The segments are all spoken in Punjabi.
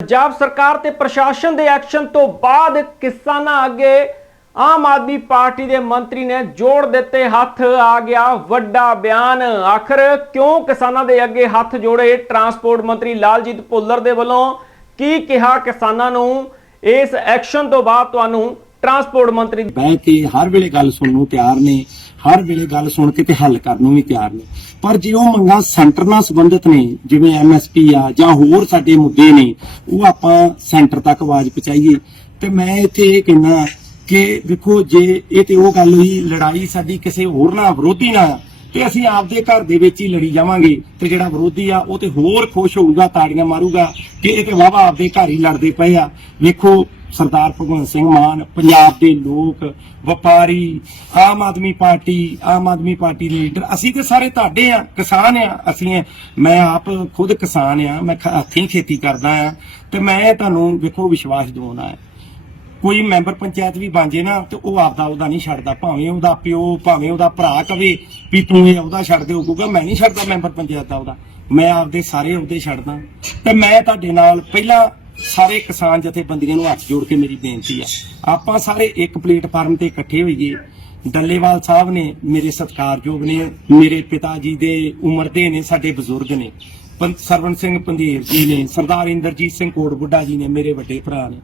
ਪੰਜਾਬ ਸਰਕਾਰ ਤੇ ਪ੍ਰਸ਼ਾਸਨ ਦੇ ਐਕਸ਼ਨ ਤੋਂ ਬਾਅਦ ਕਿਸਾਨਾਂ ਅੱਗੇ ਆਮ ਆਦਮੀ ਪਾਰਟੀ ਦੇ ਮੰਤਰੀ ਨੇ ਜੋੜ ਦਿੱਤੇ ਹੱਥ। ਆ ਗਿਆ ਵੱਡਾ ਬਿਆਨ। ਆਖਰ ਕਿਉਂ ਕਿਸਾਨਾਂ ਦੇ ਅੱਗੇ ਹੱਥ ਜੋੜੇ? ਟਰਾਂਸਪੋਰਟ ਮੰਤਰੀ ਲਾਲਜੀਤ ਭੁੱਲਰ ਦੇ ਵੱਲੋਂ ਕੀ ਕਿਹਾ ਕਿਸਾਨਾਂ ਨੂੰ? ਇਸ ਐਕਸ਼ਨ ਤੋਂ ਬਾਅਦ ਤੁਹਾਨੂੰ ਟਰਾਂਸਪੋਰਟ ਮੰਤਰੀ ਬਹਿ ਕੇ ਹਰ ਵੇਲੇ ਗੱਲ ਸੁਣਨ ਨੂੰ ਤਿਆਰ ਨੇ, ਹਰ ਵੇਲੇ ਗੱਲ ਸੁਣ ਕੇ ਤੇ ਹੱਲ ਕਰਨ ਨੂੰ ਵੀ ਤਿਆਰ ਨੇ। ਪਰ ਜੇ ਉਹ ਮੰਗਾਂ ਸੈਂਟਰ ਨਾਲ ਸੰਬੰਧਿਤ ਨੇ, ਜਿਵੇਂ ਐਮਐਸਪੀ ਆ ਜਾਂ ਹੋਰ ਸਾਡੇ ਮੁੱਦੇ ਨੇ, ਉਹ ਆਪਾਂ ਸੈਂਟਰ ਤੱਕ ਆਵਾਜ਼ ਪਹੁੰਚਾਈਏ। ਤੇ ਮੈਂ ਇੱਥੇ ਇਹ ਕਹਿਣਾ ਕਿ ਦੇਖੋ ਜੇ ਇਹ ਤੇ ਉਹ ਗੱਲ ਹੋਈ, ਲੜਾਈ ਸਾਡੀ ਕਿਸੇ ਹੋਰ ਨਾਲ, ਵਿਰੋਧੀ ਨਾਲ ਤੇ ਅਸੀਂ ਆਪਦੇ ਘਰ ਦੇ ਵਿੱਚ ਹੀ ਲੜੀ ਜਾਵਾਂਗੇ ਤੇ ਜਿਹੜਾ ਵਿਰੋਧੀ ਆ, ਉਹ ਤੇ ਹੋਰ ਖੁਸ਼ ਹੋਊਗਾ, ਤਾੜੀਆਂ ਮਾਰੂਗਾ ਕਿ ਇਹ ਤੇ ਵਾਵਾ ਆਪਦੇ ਘਰ ਹੀ ਲੜਦੇ ਪਏ ਆ। ਵੇਖੋ ਸਰਦਾਰ ਭਗਵੰਤ ਸਿੰਘ ਮਾਨ, ਪੰਜਾਬ ਦੇ ਲੋਕ, ਵਪਾਰੀ, ਆਮ ਆਦਮੀ ਪਾਰਟੀ, ਆਮ ਆਦਮੀ ਪਾਰਟੀ ਦੇ ਲੀਡਰ, ਅਸੀਂ ਤੇ ਸਾਰੇ ਤੁਹਾਡੇ ਆ, ਕਿਸਾਨ ਆ, ਅਸੀਂ ਮੈਂ ਆਪ ਖੁਦ ਕਿਸਾਨ ਆ, ਮੈਂ ਹੱਥੀਂ ਖੇਤੀ ਕਰਦਾ ਆ ਤੇ ਮੈਂ ਤੁਹਾਨੂੰ ਵੇਖੋ ਵਿਸ਼ਵਾਸ ਦਿਵਾਉਣਾ ਹੈ ਕੋਈ ਮੈਂਬਰ ਪੰਚਾਇਤ ਵੀ ਬਣ ਜੇ ਨਾ, ਤੇ ਉਹ ਆਪਦਾ ਉਹਦਾ ਨਹੀਂ ਛੱਡਦਾ, ਭਾਵੇਂ ਉਹਦਾ ਪਿਓ, ਭਾਵੇਂ ਉਹਦਾ ਭਰਾ ਕਵੇ ਵੀ ਤੂੰ ਇਹ ਉਹਦਾ ਛੱਡ ਦੇ ਕਹੂਗਾ ਮੈਂ ਨਹੀਂ ਛੱਡਦਾ ਮੈਂਬਰ ਪੰਚਾਇਤ ਦਾ ਉਹਦਾ ਮੈਂ ਆਪਦੇ ਸਾਰੇ ਉਹਦੇ ਛੱਡਦਾ। ਤੇ ਮੈਂ ਤੁਹਾਡੇ ਨਾਲ ਪਹਿਲਾਂ ਸਾਰੇ ਕਿਸਾਨ ਜਥੇਬੰਦੀਆਂ ਨੂੰ ਹੱਥ ਜੋੜ ਕੇ ਮੇਰੀ ਬੇਨਤੀ ਆ। ਆਪਾਂ ਸਾਰੇ ਇੱਕ ਪਲੇਟਫਾਰਮ ਤੇ ਇਕੱਠੇ ਹੋਈਏ। ਡੱਲੇਵਾਲ ਸਾਹਿਬ ਨੇ ਮੇਰੇ ਸਤਿਕਾਰਯੋਗ ਨੇ, ਮੇਰੇ ਪਿਤਾ ਜੀ ਦੇ ਉਮਰ ਦੇ ਨੇ, ਸਾਡੇ ਬਜ਼ੁਰਗ ਨੇ। ਪੰ- ਸਿੰਘ ਪੰਧੀਰ ਜੀ ਨੇ, ਸਰਦਾਰ ਇੰਦਰਜੀਤ ਸਿੰਘ ਕੋਟਬੁੱਢਾ ਜੀ ਨੇ ਮੇਰੇ ਵੱਡੇ ਭਰਾ ਨੇ।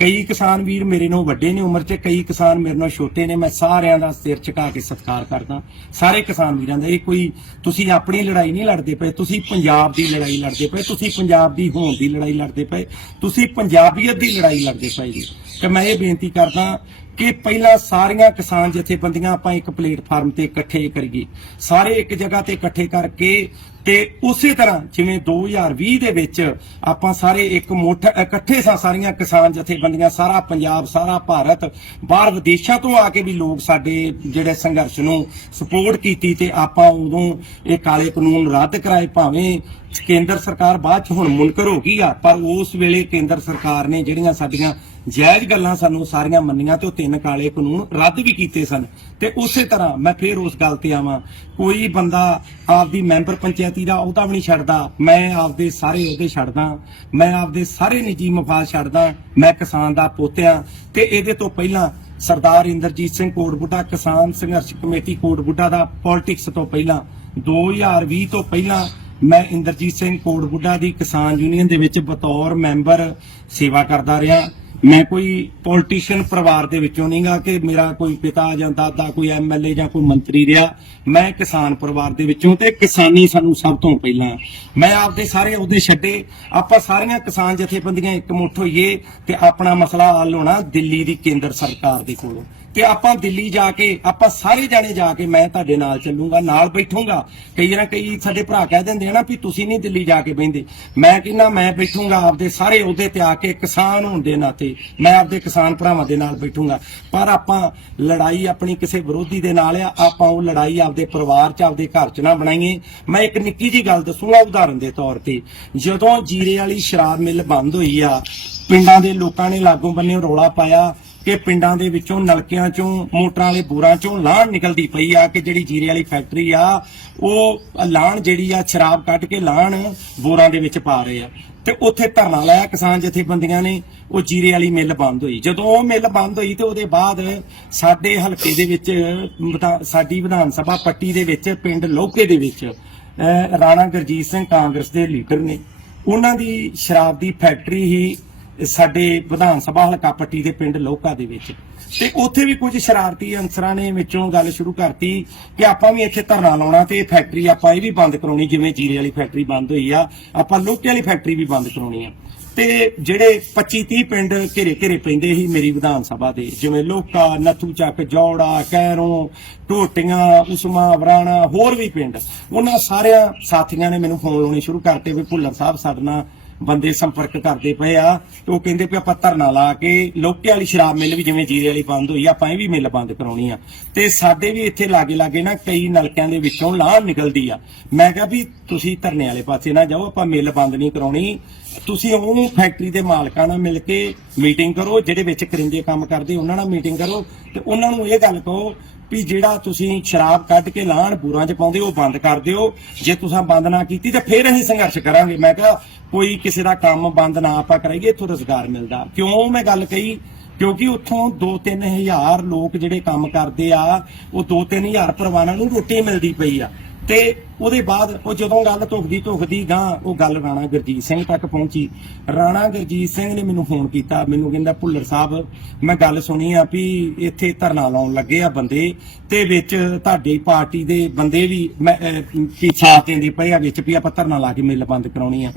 ਕਈ ਕਿਸਾਨ ਵੀਰ ਮੇਰੇ ਨਾਲੋਂ ਵੱਡੇ ਨੇ ਉਮਰ 'ਚ, ਕਈ ਕਿਸਾਨ ਮੇਰੇ ਨਾਲੋਂ ਛੋਟੇ ਨੇ, ਮੈਂ ਸਾਰਿਆਂ ਦਾ ਸਿਰ ਝੁਕਾ ਕੇ ਸਤਿਕਾਰ ਕਰਦਾ। ਸਾਰੇ ਕਿਸਾਨ ਵੀਰਾਂ ਦਾ ਇਹ ਕੋਈ, ਤੁਸੀਂ ਆਪਣੀ ਲੜਾਈ ਨਹੀਂ ਲੜਦੇ ਪਏ, ਤੁਸੀਂ ਪੰਜਾਬ ਦੀ ਲੜਾਈ ਲੜਦੇ ਪਏ, ਤੁਸੀਂ ਪੰਜਾਬ ਦੀ ਹੋਂਦ ਦੀ ਲੜਾਈ ਲੜਦੇ ਪਏ, ਤੁਸੀਂ ਪੰਜਾਬੀਅਤ ਦੀ ਲੜਾਈ ਲੜਦੇ ਪਏ ਜੀ। ਤੇ ਮੈਂ ਇਹ ਬੇਨਤੀ ਕਰਦਾ ਕਿ ਪਹਿਲਾਂ ਸਾਰੀਆਂ ਕਿਸਾਨ ਜਥੇਬੰਦੀਆਂ ਆਪਾਂ ਇੱਕ ਪਲੇਟਫਾਰਮ ਤੇ ਇਕੱਠੇ ਕਰੀਏ। ਸਾਰੇ ਇੱਕ ਜਗ੍ਹਾ ਤੇ ਇਕੱਠੇ ਕਰਕੇ ਤੇ ਉਸੇ ਤਰ੍ਹਾਂ ਜਿਵੇਂ 2020 ਦੇ ਵਿੱਚ ਆਪਾਂ ਸਾਰੇ ਇੱਕ ਮੁੱਠ ਇਕੱਠੇ ਸਾਂ ਸਾਰੀਆਂ ਕਿਸਾਨ ਜਥੇਬੰਦੀਆਂ, ਸਾਰਾ ਪੰਜਾਬ, ਸਾਰਾ ਭਾਰਤ, ਬਾਹਰ ਵਿਦੇਸ਼ਾਂ ਤੋਂ ਆ ਕੇ ਵੀ ਲੋਕ ਸਾਡੇ ਜਿਹੜੇ ਸੰਘਰਸ਼ ਨੂੰ ਸਪੋਰਟ ਕੀਤੀ ਤੇ ਆਪਾਂ ਉਦੋਂ ਇਹ ਕਾਲੇ ਕਾਨੂੰਨ ਰੱਦ ਕਰਾਏ ਭਾਵੇਂ ਕੇਂਦਰ ਸਰਕਾਰ ਬਾਅਦ ਚ ਹੁਣ ਮੁਨਕਰ ਹੋ ਗਈ ਆ, ਪਰ ਉਸ ਵੇਲੇ ਕੇਂਦਰ ਸਰਕਾਰ ਨੇ ਜਿਹੜੀਆਂ ਸਾਡੀਆਂ ਜਾਇਜ਼ ਗੱਲਾਂ ਸਾਨੂੰ ਸਾਰੀਆਂ ਮੰਨੀਆਂ ਤੇ ਉਹ ਤਿੰਨ ਕਾਲੇ ਕਾਨੂੰਨ ਰੱਦ ਵੀ ਕੀਤੇ ਸਨ। ਤੇ ਉਸੇ ਤਰ੍ਹਾਂ ਮੈਂ ਫੇਰ ਉਸ ਗੱਲ ਤੇ ਆਵਾਂ। ਕੋਈ ਬੰਦਾ ਆਪਦੀ ਮੈਂਬਰ ਪੰਚਾਇਤੀ ਦਾ ਉਹਦਾ ਵੀ ਨਹੀਂ ਛੱਡਦਾ। ਮੈਂ ਆਪਦੇ ਸਾਰੇ ਉਹਦੇ ਛੱਡਦਾ। ਮੈਂ ਆਪਦੇ ਸਾਰੇ ਨਿੱਜੀ ਮਫਾਦ ਛੱਡਦਾ। ਮੈਂ ਕਿਸਾਨ ਦਾ ਪੋਤਿਆਂ ਤੇ ਇਹਦੇ ਤੋਂ ਪਹਿਲਾਂ ਸਰਦਾਰ ਇੰਦਰਜੀਤ ਸਿੰਘ ਕੋਟਬੁੱਢਾ ਕਿਸਾਨ ਸੰਘਰਸ਼ ਕਮੇਟੀ ਕੋਟਬੁੱਢਾ ਦਾ ਪੋਲਿਟਿਕਸ ਤੋਂ ਪਹਿਲਾਂ 2020 ਤੋਂ ਪਹਿਲਾਂ ਮੈਂ ਇੰਦਰਜੀਤ ਸਿੰਘ ਕੋਟਬੁੱਢਾ ਦੀ ਕਿਸਾਨ ਯੂਨੀਅਨ ਦੇ ਵਿੱਚ ਬਤੌਰ ਮੈਂਬਰ ਸੇਵਾ ਕਰਦਾ ਰਿਹਾ। ਮੈਂ ਕੋਈ ਪੋਲੀਟੀਸ਼ੀਅਨ ਪਰਿਵਾਰ ਦੇ ਵਿੱਚੋਂ ਨਹੀਂਗਾ ਕਿ ਮੇਰਾ ਕੋਈ ਪਿਤਾ ਜਾਂ ਦਾਦਾ, ਕੋਈ ਐਮਐਲਏ ਜਾਂ ਕੋਈ ਮੰਤਰੀ ਰਿਹਾ। ਮੈਂ ਕਿਸਾਨ ਪਰਿਵਾਰ ਦੇ ਵਿੱਚੋਂ ਤੇ ਕਿਸਾਨੀ ਸਾਨੂੰ ਸਭ ਤੋਂ ਪਹਿਲਾਂ। ਮੈਂ ਆਪਦੇ ਸਾਰੇ ਉਹਦੇ ਛੱਡੇ। ਆਪਾਂ ਸਾਰੀਆਂ ਕਿਸਾਨ ਜਥੇਬੰਦੀਆਂ ਇੱਕ ਮੁੱਠ ਹੋਈਏ ਤੇ ਆਪਣਾ ਮਸਲਾ ਹੱਲ ਹੋਣਾ ਦਿੱਲੀ ਦੀ ਕੇਂਦਰ ਸਰਕਾਰ ਦੇ ਕੋਲੋਂ। ਤੇ ਆਪਾਂ ਦਿੱਲੀ ਜਾ ਕੇ, ਆਪਾਂ ਸਾਰੇ ਜਾਣੇ ਜਾ ਕੇ ਮੈਂ ਤੁਹਾਡੇ ਨਾਲ ਚੱਲੂਗਾ, ਨਾਲ ਬੈਠੂਗਾ। ਕਈ ਨਾ ਕਈ ਸਾਡੇ ਭਰਾ ਕਹਿ ਦਿੰਦੇ ਆ ਨਾ ਵੀ ਤੁਸੀਂ ਨਹੀਂ ਦਿੱਲੀ ਜਾ ਕੇ ਬਹਿੰਦੇ। ਮੈਂ ਕਹਿੰਦਾ ਮੈਂ ਬੈਠੂਗਾ ਆਪਦੇ ਸਾਰੇ ਅਹੁਦੇ ਤੇ ਆ ਕੇ ਕਿਸਾਨ ਹੋਣ ਦੇ ਨਾਤੇ, ਮੈਂ ਆਪਦੇ ਕਿਸਾਨ ਭਰਾਵਾਂ ਦੇ ਨਾਲ ਬੈਠੂਗਾ। ਪਰ ਆਪਾਂ ਲੜਾਈ ਆਪਣੀ ਕਿਸੇ ਵਿਰੋਧੀ ਦੇ ਨਾਲ ਆ, ਆਪਾਂ ਉਹ ਲੜਾਈ ਆਪਦੇ ਪਰਿਵਾਰ 'ਚ, ਆਪਦੇ ਘਰ 'ਚ ਨਾ ਬਣਾਈਏ। ਮੈਂ ਇੱਕ ਨਿੱਕੀ ਜੀ ਗੱਲ ਦੱਸੂਗਾ ਉਦਾਹਰਨ ਦੇ ਤੌਰ ਤੇ। ਜਦੋਂ ਜੀਰੇ ਵਾਲੀ ਸ਼ਰਾਬ ਮਿੱਲ ਬੰਦ ਹੋਈ ਆ, ਪਿੰਡਾਂ ਦੇ ਲੋਕਾਂ ਨੇ ਲਾਗੋਂ ਬੰਨੇ ਰੌਲਾ ਪਾਇਆ ਕਿ ਪਿੰਡਾਂ ਦੇ ਵਿੱਚੋਂ ਨਲਕਿਆਂ ਚੋਂ, ਮੋਟਰਾਂ ਵਾਲੇ ਬੋਰਾਂ ਚੋਂ ਲਾਹਣ ਨਿਕਲਦੀ ਪਈ ਆ ਕਿ ਜਿਹੜੀ ਜੀਰੇ ਵਾਲੀ ਫੈਕਟਰੀ ਆ, ਉਹ ਲਾਹਣ ਜਿਹੜੀ ਆ ਸ਼ਰਾਬ ਕੱਢ ਕੇ ਲਾਹਣ ਬੋਰਾਂ ਦੇ ਵਿੱਚ ਪਾ ਰਹੇ ਆ। ਤੇ ਉੱਥੇ ਧਰਨਾ ਲਾਇਆ ਕਿਸਾਨ ਜਥੇਬੰਦੀਆਂ ਨੇ, ਉਹ ਜੀਰੇ ਵਾਲੀ ਮਿੱਲ ਬੰਦ ਹੋਈ। ਜਦੋਂ ਉਹ ਮਿੱਲ ਬੰਦ ਹੋਈ ਤੇ ਉਹਦੇ ਬਾਅਦ ਸਾਡੇ ਹਲਕੇ ਦੇ ਵਿੱਚ ਵਿਧਾ- ਸਾਡੀ ਵਿਧਾਨ ਸਭਾ ਪੱਟੀ ਦੇ ਵਿੱਚ, ਪਿੰਡ ਲੋਕੇ ਦੇ ਵਿੱਚ ਰਾਣਾ ਗੁਰਜੀਤ ਸਿੰਘ ਕਾਂਗਰਸ ਦੇ ਲੀਡਰ ਨੇ। ਉਹਨਾਂ ਦੀ ਸ਼ਰਾਬ ਦੀ ਫੈਕਟਰੀ ਹੀ ਸਾਡੇ ਵਿਧਾਨ ਸਭਾ ਹਲਕਾ ਪੱਟੀ ਦੇ ਪਿੰਡ ਲੋਕਾ ਦੇ ਵਿੱਚ। ਤੇ ਉੱਥੇ ਵੀ ਕੁਝ ਸ਼ਰਾਰਤੀ ਅਨਸਰਾਂ ਨੇ ਵਿੱਚੋਂ ਗੱਲ ਸ਼ੁਰੂ ਕਰਤੀ ਕਿ ਆਪਾਂ ਵੀ ਇੱਥੇ ਧਰਨਾ ਲਾਉਣਾ ਤੇ ਫੈਕਟਰੀ ਆਪਾਂ ਇਹ ਵੀ ਬੰਦ ਕਰਾਉਣੀ, ਜਿਵੇਂ ਜੀਰੇ ਵਾਲੀ ਫੈਕਟਰੀ ਬੰਦ ਹੋਈ ਆ, ਆਪਾਂ ਲੋਕੇ ਵਾਲੀ ਫੈਕਟਰੀ ਵੀ ਬੰਦ ਕਰਾਉਣੀ ਆ। ਤੇ ਜਿਹੜੇ 25 30 ਪਿੰਡ ਘੇਰੇ ਘੇਰੇ ਪੈਂਦੇ ਸੀ ਮੇਰੀ ਵਿਧਾਨ ਸਭਾ ਦੇ, ਜਿਵੇਂ ਲੋਕਾ, ਨੱਥੂ ਚੱਕ, ਜੌੜਾ, ਕੈਰੋਂ ਟੋਟੀਆਂ ਉਸਮਾ, ਵਰਾਣਾ, ਹੋਰ ਵੀ ਪਿੰਡ। ਉਹਨਾਂ ਸਾਰਿਆਂ ਸਾਥੀਆਂ ਨੇ ਮੈਨੂੰ ਫੋਨ ਲਾਉਣੇ ਸ਼ੁਰੂ ਕਰਤੇ ਵੀ ਭੁੱਲਰ ਸਾਹਿਬ ਸਾਡਨਾ ਬੰਦੇ ਸੰਪਰਕ ਕਰਦੇ ਪਏ ਆ ਤੇ ਉਹ ਕਹਿੰਦੇ ਵੀ ਆਪਾਂ ਧਰਨਾ ਲਾ ਕੇ ਲੋਕੇ ਵਾਲੀ ਸ਼ਰਾਬ ਮਿੱਲ ਵੀ ਜਿਵੇਂ ਜੀਰੇ ਵਾਲੀ ਬੰਦ ਹੋਈ ਆਪਾਂ ਇਹ ਵੀ ਮਿੱਲ ਬੰਦ ਕਰਾਉਣੀ ਆ। ਤੇ ਸਾਡੇ ਵੀ ਇੱਥੇ ਲਾਗੇ ਲਾਗੇ ਨਾ ਕਈ ਨਲਕਿਆਂ ਦੇ ਵਿੱਚੋਂ ਲਾਹ ਨਿਕਲਦੀ ਆ। ਮੈਂ ਕਿਹਾ ਵੀ ਤੁਸੀਂ ਧਰਨੇ ਵਾਲੇ ਪਾਸੇ ਨਾ ਜਾਓ, ਆਪਾਂ ਮਿੱਲ ਬੰਦ ਨਹੀਂ ਕਰਾਉਣੀ। ਤੁਸੀਂ ਉਹ ਫੈਕਟਰੀ ਦੇ ਮਾਲਕਾਂ ਨਾਲ ਮਿਲ ਕੇ ਮੀਟਿੰਗ ਕਰੋ, ਜਿਹੜੇ ਵਿੱਚ ਕਰਿੰਦੇ ਕੰਮ ਕਰਦੇ, ਉਹਨਾਂ ਨਾਲ ਮੀਟਿੰਗ ਕਰੋ। ਤੇ ਉਹਨਾਂ ਨੂੰ ਇਹ ਗੱਲ ਕਹੋ ਵੀ ਜਿਹੜਾ ਤੁਸੀਂ ਸ਼ਰਾਬ ਕੱਢ ਕੇ ਲਾਹਣ ਬੂਰਾਂ 'ਚ ਪਾਉਂਦੇ ਉਹ ਬੰਦ ਕਰ ਦਿਓ। ਜੇ ਤੁਸੀਂ ਬੰਦ ਨਾ ਕੀਤੀ, ਤੇ ਫਿਰ ਅਸੀਂ ਸੰਘਰਸ਼ ਕਰਾਂਗੇ। ਮੈਂ ਕਿਹਾ, ਕੋਈ ਕਿਸੇ ਦਾ ਕੰਮ ਬੰਦ ਨਾ ਆਪਾਂ ਕਰਾਈਏ, ਇੱਥੋਂ ਰੁਜ਼ਗਾਰ ਮਿਲਦਾ। ਕਿਉਂ ਮੈਂ ਗੱਲ ਕਹੀ? ਕਿਉਂਕਿ ਉੱਥੋਂ 2-3 ਹਜ਼ਾਰ ਲੋਕ ਜਿਹੜੇ ਕੰਮ ਕਰਦੇ ਆ, ਉਹ 2-3 ਹਜ਼ਾਰ ਪਰਿਵਾਰਾਂ ਨੂੰ ਰੋਟੀ ਮਿਲਦੀ ਪਈ ਆ। ਤੇ ਉਹਦੇ ਬਾਅਦ ਉਹ ਜਦੋਂ ਗੱਲ ਧੁਖਦੀ ਧੁਖਦੀ ਗਾਂ ਉਹ ਗੱਲ ਰਾਣਾ ਗੁਰਜੀਤ ਸਿੰਘ ਤੱਕ ਪਹੁੰਚੀ। ਰਾਣਾ ਗੁਰਜੀਤ ਸਿੰਘ ਨੇ ਮੈਨੂੰ ਫੋਨ ਕੀਤਾ ਮੈਨੂੰ ਕਹਿੰਦਾ ਭੁੱਲਰ ਸਾਹਿਬ ਮੈਂ ਗੱਲ ਸੁਣੀ ਆ ਵੀ ਇੱਥੇ ਧਰਨਾ ਲਾਉਣ ਲੱਗੇ ਆ ਬੰਦੇ ਤੇ ਵਿੱਚ ਤੁਹਾਡੀ ਪਾਰਟੀ ਦੇ ਬੰਦੇ ਵੀ ਮੈਂ ਅਹ, ਸਾਥ ਦਿੰਦੇ ਪਏ ਆ ਵਿੱਚ ਵੀ ਆਪਾਂ ਧਰਨਾ ਲਾ ਕੇ ਮਿਲ ਬੰਦ ਕਰਾਉਣੀ ਆ।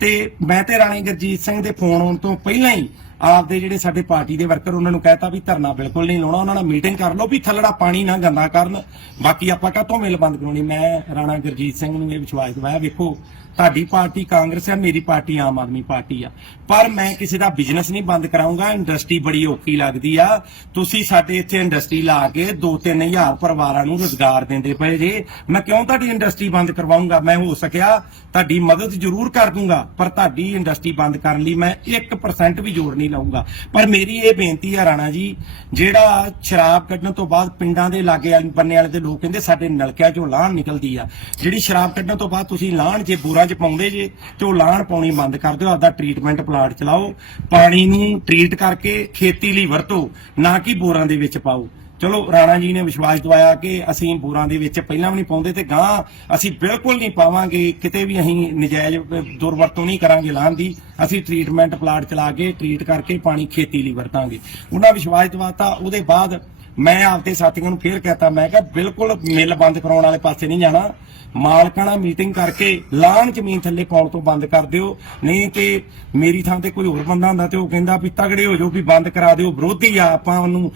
ਤੇ ਮੈਂ ਤੇ ਰਾਣੀ ਗੁਰਜੀਤ ਸਿੰਘ ਦੇ ਫੋਨ ਆਉਣ ਤੋਂ ਪਹਿਲਾਂ ਹੀ ਆਪਦੇ ਜਿਹੜੇ ਸਾਡੇ ਪਾਰਟੀ ਦੇ ਵਰਕਰ ਉਹਨਾਂ ਨੂੰ ਕਹਿਤਾ ਵੀ ਧਰਨਾ ਬਿਲਕੁਲ ਨਹੀਂ ਲਾਉਣਾ, ਉਹਨਾਂ ਨਾਲ ਮੀਟਿੰਗ ਕਰ ਲਓ ਵੀ ਥੱਲੜਾ ਪਾਣੀ ਨਾ ਗੰਦਾ ਕਰਨ। ਬਾਕੀ ਆਪਾਂ ਕਾਹਤੋਂ ਮਿਲ ਬੰਦ ਕਰਾਉਣੀ? ਮੈਂ ਰਾਣਾ ਗੁਰਜੀਤ ਸਿੰਘ ਨੂੰ ਇਹ ਵਿਸ਼ਵਾਸ ਦਿਵਾਇਆ, ਵੇਖੋ, ਤੁਹਾਡੀ ਪਾਰਟੀ ਕਾਂਗਰਸ ਹੈ ਮੇਰੀ ਪਾਰਟੀ ਆਮ ਆਦਮੀ ਪਾਰਟੀ ਆ। ਪਰ ਮੈਂ ਕਿਸੇ ਦਾ ਬਿਜ਼ਨਸ ਨਹੀਂ ਬੰਦ ਕਰਾਉਂਗਾ ਇੰਡਸਟਰੀ ਬੜੀ ਔਖੀ ਲੱਗਦੀ ਆ। ਤੁਸੀਂ ਸਾਡੇ ਇੱਥੇ ਇੰਡਸਟਰੀ ਲਾ ਕੇ 2-3000 ਪਰਿਵਾਰਾਂ ਨੂੰ ਰੋਜ਼ਗਾਰ ਦਿੰਦੇ ਪਏ ਜੇ। ਮੈਂ ਕਿਉਂ ਤੁਹਾਡੀ ਇੰਡਸਟਰੀ ਬੰਦ ਕਰਵਾਉਂਗਾ ਮੈਂ ਹੋ ਸਕਿਆ, ਤੁਹਾਡੀ ਮਦਦ ਜ਼ਰੂਰ ਕਰ ਦੂੰਗਾ, ਪਰ ਤੁਹਾਡੀ ਇੰਡਸਟਰੀ ਬੰਦ ਕਰਨ ਲਈ ਮੈਂ 1% ਵੀ ਜ਼ੋਰ ਨਹੀਂ ਲਾਉਂਗਾ। ਪਰ ਮੇਰੀ ਇਹ ਬੇਨਤੀ ਆ ਰਾਣਾ ਜੀ, ਜਿਹੜਾ ਸ਼ਰਾਬ ਕੱਢਣ ਤੋਂ ਬਾਅਦ ਪਿੰਡਾਂ ਦੇ ਲਾਗੇ ਬੰਨੇ ਵਾਲੇ ਦੇ ਲੋਕ ਕਹਿੰਦੇ ਸਾਡੇ ਨਲਕਿਆਂ ਚੋਂ ਲਾਹਣ ਨਿਕਲਦੀ ਆ। ਜਿਹੜੀ ਸ਼ਰਾਬ ਕੱਢਣ ਤੋਂ ਬਾਅਦ ਤੁਸੀਂ ਲਾਹਣ ਜੇ ਬੂਰਾਂ 'ਚ ਪਾਉਂਦੇ ਜੇ, ਤੇ ਉਹ ਲਾਹਣ ਪਾਉਣੀ ਬੰਦ ਕਰ ਦਿਓ, ਆਪਦਾ ਟ੍ਰੀਟਮੈਂਟ ਪਲਾਂਟ ਚਲਾਓ। ਪਾਣੀ ਨੂੰ ਟ੍ਰੀਟ ਕਰਕੇ ਖੇਤੀ ਲਈ ਵਰਤੋ, ਨਾ ਕਿ ਬੋਰਾਂ ਦੇ ਵਿੱਚ ਪਾਓ। ਚਲੋ, ਰਾਣਾ ਜੀ ਨੇ ਵਿਸ਼ਵਾਸ ਦਵਾਇਆ ਕਿ ਅਸੀਂ ਬੋਰਾਂ ਦੇ ਵਿੱਚ ਪਹਿਲਾਂ ਵੀ ਨਹੀਂ ਪਾਉਂਦੇ ਤੇ ਗਾਂ ਅਸੀਂ ਬਿਲਕੁਲ ਨਹੀਂ ਪਾਵਾਂਗੇ, ਕਿਤੇ ਵੀ ਅਸੀਂ ਨਜਾਇਜ਼ ਦੁਰਵਰਤੋਂ ਨਹੀਂ ਕਰਾਂਗੇ ਲਾਹਣ ਦੀ। ਅਸੀਂ ਟ੍ਰੀਟਮੈਂਟ ਪਲਾਂਟ ਚਲਾ ਕੇ ਟ੍ਰੀਟ ਕਰਕੇ ਪਾਣੀ ਖੇਤੀ ਲਈ ਵਰਤਾਂਗੇ। ਉਹਨਾਂ ਵਿਸ਼ਵਾਸ ਦਵਾਤਾ, ਉਹਦੇ ਬਾਅਦ ਮੈਂ ਆਪਦੇ ਸਾਥੀਆਂ ਨੂੰ ਫੇਰ ਕਹਤਾ, ਮੈਂ ਕਿਹਾ ਬਿਲਕੁਲ ਮਿੱਲ ਬੰਦ ਕਰਾਉਣ ਵਾਲੇ ਪਾਸੇ ਨਹੀਂ ਜਾਣਾ। ਮਾਲਕਾਂ ਨਾਲ ਮੀਟਿੰਗ ਕਰਕੇ ਲਾਣ ਜ਼ਮੀਨ ਥੱਲੇ ਪਾਉਣ ਤੋਂ ਬੰਦ ਕਰ ਦਿਓ। ਨਹੀਂ ਤੇ ਮੇਰੀ ਥਾਂ ਤੇ ਕੋਈ ਹੋਰ ਬੰਦਾ ਹੁੰਦਾ ਤੇ ਉਹ ਕਹਿੰਦਾ ਵੀ ਤਗੜੇ ਹੋ ਜਾਓ ਵੀ ਬੰਦ ਕਰਾ ਦਿਓ, ਵਿਰੋਧੀ ਆ, ਆਪਾਂ ਉਹਨੂੰ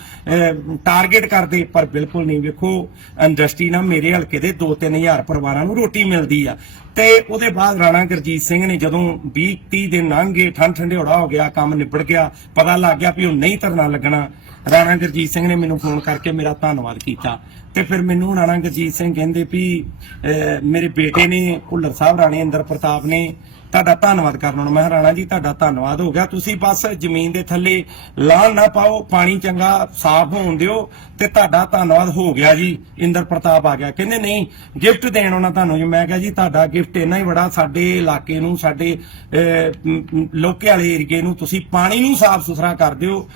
ਟਾਰਗੇਟ ਕਰਦੇ। ਪਰ ਬਿਲਕੁਲ ਨਹੀਂ ਵੇਖੋ, ਇੰਡਸਟਰੀ ਨਾਲ ਮੇਰੇ ਹਲਕੇ ਦੇ 2-3000 ਪਰਿਵਾਰਾਂ ਨੂੰ ਰੋਟੀ ਮਿਲਦੀ ਆ। ਤੇ ਉਹਦੇ ਬਾਅਦ ਰਾਣਾ ਗੁਰਜੀਤ ਸਿੰਘ ਨੇ ਜਦੋਂ 20 30 ਦਿਨ ਲੰਘ ਗਏ ਠੰਡ ਠੰਡਿਓੜਾ ਹੋ ਗਿਆ, ਕੰਮ ਨਿਬੜ ਗਿਆ, ਪਤਾ ਲੱਗ ਗਿਆ ਵੀ ਉਹ ਨਹੀਂ ਧਰਨਾ ਲੱਗਣਾ, ਰਾਣਾ ਗੁਰਜੀਤ ਸਿੰਘ ਨੇ ਮੈਨੂੰ ਫੋਨ ਕਰਕੇ ਮੇਰਾ ਧੰਨਵਾਦ ਕੀਤਾ। ਤੇ ਫਿਰ ਮੈਨੂੰ ਰਾਣਾ ਗੁਰਜੀਤ ਸਿੰਘ ਕਹਿੰਦੇ ਵੀ ਮੇਰੇ ਬੇਟੇ ਨੇ, ਭੁੱਲਰ ਸਾਹਿਬ ਰਾਣੇ ਅੰਦਰ ਪ੍ਰਤਾਪ ਨੇ ਤੁਹਾਡਾ ਧੰਨਵਾਦ ਕਰਨ ਨੂੰ। ਮੈਂ ਰਾਣਾ ਜੀ ਤੁਹਾਡਾ ਧੰਨਵਾਦ ਹੋ ਗਿਆ। ਤੁਸੀਂ ਬਸ ਜ਼ਮੀਨ ਦੇ ਥੱਲੇ ਲਾਣ ਨਾ ਪਾਓ ਪਾਣੀ ਚੰਗਾ ਸਾਫ਼ ਹੋਣ ਦਿਓ ਤੇ ਤੁਹਾਡਾ ਧੰਨਵਾਦ ਹੋ ਗਿਆ ਜੀ। ਇੰਦਰ ਪ੍ਰਤਾਪ ਆ ਗਿਆ। ਕਹਿੰਦੇ ਨਹੀਂ ਗਿਫਟ ਦੇਣ ਉਹਨਾਂ ਤੁਹਾਨੂੰ ਜੀ। ਮੈਂ ਕਿਹਾ ਜੀ ਤੁਹਾਡਾ ਗਿਫਟ ਇੰਨਾ ਹੀ ਬੜਾ ਸਾਡੇ ਇਲਾਕੇ ਨੂੰ ਸਾਡੇ ਅਹ, ਲੋਕੇ ਵਾਲੇ ਏਰੀਏ ਨੂੰ ਤੁਸੀਂ ਪਾਣੀ ਨੂੰ ਸਾਫ਼ ਸੁਥਰਾ ਕਰ ਦਿਓ।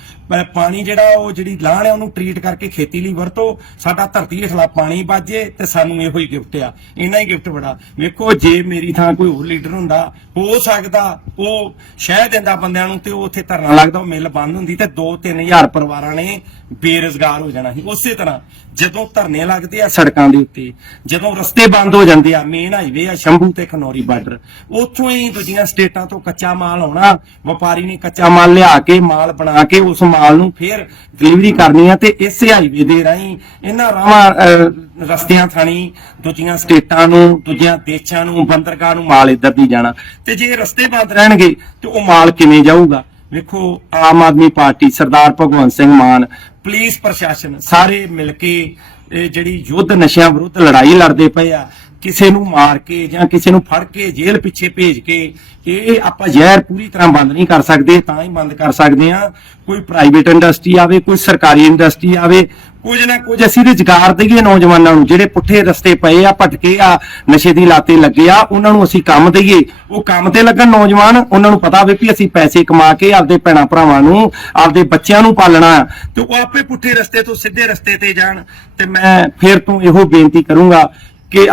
ਪਾਣੀ ਜਿਹੜਾ ਉਹ ਜਿਹੜੀ ਲਾਣ ਹੈ ਉਹਨੂੰ ਟ੍ਰੀਟ ਕਰਕੇ ਖੇਤੀ ਲਈ ਵਰਤੋ। ਸਾਡਾ ਧਰਤੀ ਦੇ ਖਿਲਾਫ ਪਾਣੀ ਬਾਜੇ ਤੇ ਸਾਨੂੰ ਇਹੋ ਹੀ ਗਿਫਟ ਆ। ਇੰਨਾ ਹੀ ਗਿਫਟ ਬੜਾ। ਵੇਖੋ ਜੇ ਮੇਰੀ ਥਾਂ ਕੋਈ ਹੋਰ ਲੀਡਰ ਹੁੰਦਾ ਹੋ ਸਕਦਾ ਉਹ ਸ਼ਹਿ ਦਿੰਦਾ ਬੰਦਿਆਂ ਨੂੰ ਤੇ ਉਹ ਉੱਥੇ ਧਰਨਾ ਲੱਗਦਾ ਉਹ ਮਿੱਲ ਬੰਦ ਹੁੰਦੀ ਤੇ 2-3000 ਪਰਿਵਾਰਾਂ ਨੇ ਬੇਰੁਜ਼ਗਾਰ ਹੋ ਜਾਣਾ ਸੀ। ਉਸੇ ਤਰ੍ਹਾਂ ਜਦੋਂ ਧਰਨੇ ਲੱਗਦੇ ਆ ਸੜਕਾਂ ਦੇ ਉੱਤੇ ਜਦੋਂ ਰਸਤੇ ਬੰਦ ਹੋ ਜਾਂਦੇ ਆ ਮੇਨ ਹਾਈਵੇ ਆ ਸ਼ੰਭੂ ਤੇ ਖਨੌਰੀ ਬਾਰਡਰ ਉੱਥੋਂ ਹੀ ਦੂਜੀਆਂ ਸਟੇਟਾਂ ਤੋਂ ਕੱਚਾ ਮਾਲ ਆਉਣਾ ਵਪਾਰੀ ਨੇ ਕੱਚਾ ਮਾਲ ਲਿਆ ਕੇ ਮਾਲ ਬਣਾ ਕੇ ਉਸ ਮਾਲ ਨੂੰ ਫੇਰ ਡਿਲੀਵਰੀ ਕਰਨੀ ਆ ਤੇ ਇਸੇ ਹਾਈਵੇ ਦੇ ਰਾਹੀਂ ਇਹਨਾਂ ਰਾਹਾਂ ਅਹ, ਰਸਤਿਆਂ ਥਾਣੀ ਦੂਜੀਆਂ ਸਟੇਟਾਂ ਨੂੰ ਦੂਜੀਆਂ ਦੇਸ਼ਾਂ ਨੂੰ ਬੰਦਰਗਾਹ ਨੂੰ ਮਾਲ ਇੱਧਰ ਦੀ ਜਾਣਾ। ਤੇ ਜੇ ਰਸਤੇ ਬੰਦ ਰਹਿਣਗੇ, ਤੇ ਉਹ ਮਾਲ ਕਿਵੇਂ ਜਾਊਗਾ? ਵੇਖੋ, ਆਮ ਆਦਮੀ ਪਾਰਟੀ, ਸਰਦਾਰ ਭਗਵੰਤ ਸਿੰਘ ਮਾਨ, ਪੁਲਿਸ ਪ੍ਰਸ਼ਾਸਨ, ਸਾਰੇ ਮਿਲ ਕੇ ਜਿਹੜੀ ਯੁੱਧ ਨਸ਼ਿਆਂ ਵਿਰੁੱਧ ਲੜਾਈ ਲੜਦੇ ਪਏ ਆ, ਕਿਸੇ ਨੂੰ ਮਾਰ ਕੇ ਜਾਂ ਕਿਸੇ ਨੂੰ ਫੜ ਕੇ ਜੇਲ੍ਹ ਪਿੱਛੇ ਭੇਜ ਕੇ ਇਹ ਆਪਾਂ ਜ਼ਹਿਰ ਪੂਰੀ ਤਰ੍ਹਾਂ ਬੰਦ ਨਹੀਂ ਕਰ ਸਕਦੇ, ਤਾਂ ਹੀ ਬੰਦ ਕਰ ਸਕਦੇ ਆ। ਕੋਈ ਪ੍ਰਾਈਵੇਟ ਇੰਡਸਟਰੀ ਆਵੇ, ਕੋਈ ਸਰਕਾਰੀ ਇੰਡਸਟਰੀ ਆਵੇ ਕੁਝ ਨਾ ਕੁਝ ਅਸੀਂ ਰੁਜ਼ਗਾਰ ਦਈਏ ਨੌਜਵਾਨਾਂ ਨੂੰ ਜਿਹੜੇ ਪੁੱਠੇ ਰਸਤੇ ਪਏ ਆ ਭਟਕੇ ਆ ਨਸ਼ੇ ਦੀ ਲਾਤੇ ਲੱਗੇ ਆ ਉਹਨਾਂ ਨੂੰ ਅਸੀਂ ਕੰਮ ਦਈਏ। ਉਹ ਕੰਮ ਤੇ ਲੱਗਣ ਨੌਜਵਾਨ ਉਹਨਾਂ ਨੂੰ ਪਤਾ ਹੋਵੇ ਵੀ ਅਸੀਂ ਪੈਸੇ ਕਮਾ ਕੇ ਆਪਦੇ ਭੈਣਾਂ ਭਰਾਵਾਂ ਨੂੰ ਆਪਦੇ ਬੱਚਿਆਂ ਨੂੰ ਪਾਲਣਾ। ਤੇ ਉਹ ਆਪੇ ਪੁੱਠੇ ਰਸਤੇ ਤੋਂ ਸਿੱਧੇ ਰਸਤੇ ਤੇ ਜਾਣ। ਤੇ ਮੈਂ ਫਿਰ ਤੋਂ ਇਹੋ ਬੇਨਤੀ ਕਰੂੰਗਾ